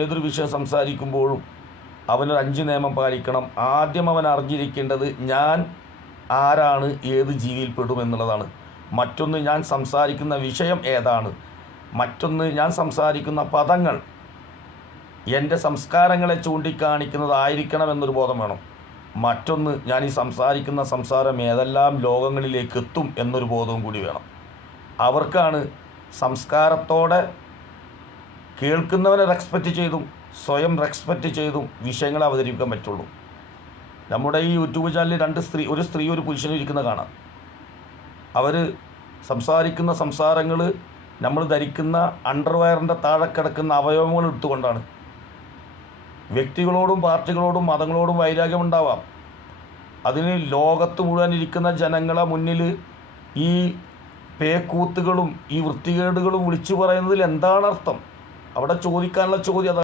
ഏതൊരു വിഷയം സംസാരിക്കുമ്പോഴും അവനൊരു 5 നിയമം പാലിക്കണം. ആദ്യം അവൻ അറിഞ്ഞിരിക്കേണ്ടത് ഞാൻ ആരാണ്, ഏത് ജീവിയിൽ പെടുമെന്നുള്ളതാണ്. മറ്റൊന്ന്, ഞാൻ സംസാരിക്കുന്ന വിഷയം ഏതാണ്. മറ്റൊന്ന്, ഞാൻ സംസാരിക്കുന്ന പദങ്ങൾ എൻ്റെ സംസ്കാരങ്ങളെ ചൂണ്ടിക്കാണിക്കുന്നതായിരിക്കണമെന്നൊരു ബോധം വേണം. മറ്റൊന്ന്, ഞാൻ ഈ സംസാരിക്കുന്ന സംസാരം ഏതെല്ലാം ലോകങ്ങളിലേക്ക് എത്തും എന്നൊരു ബോധവും കൂടി വേണം. അവർക്കാണ് സംസ്കാരത്തോടെ കേൾക്കുന്നവനെ റെസ്പെക്റ്റ് ചെയ്തും സ്വയം റെസ്പെക്റ്റ് ചെയ്തും വിഷയങ്ങൾ അവതരിപ്പിക്കാൻ പറ്റുള്ളൂ. നമ്മുടെ ഈ യൂട്യൂബ് ചാനലിൽ ഒരു സ്ത്രീ ഒരു പുരുഷനും ഇരിക്കുന്ന കാണാം. അവർ സംസാരിക്കുന്ന സംസാരങ്ങൾ നമ്മൾ ധരിക്കുന്ന അണ്ടർവെയറിൻ്റെ താഴെ കിടക്കുന്ന അവയവങ്ങൾ എടുത്തുകൊണ്ടാണ്. വ്യക്തികളോടും പാർട്ടികളോടും മതങ്ങളോടും വൈരാഗ്യമുണ്ടാവാം. അതിന് ലോകത്ത് മുഴുവൻ ഇരിക്കുന്ന ജനങ്ങളെ മുന്നിൽ ഈ പേക്കൂത്തുകളും ഈ വൃത്തികേടുകളും വിളിച്ചു പറയുന്നതിൽ എന്താണ് അർത്ഥം? അവിടെ ചോദിക്കാനുള്ള ചോദ്യം അതാണ്.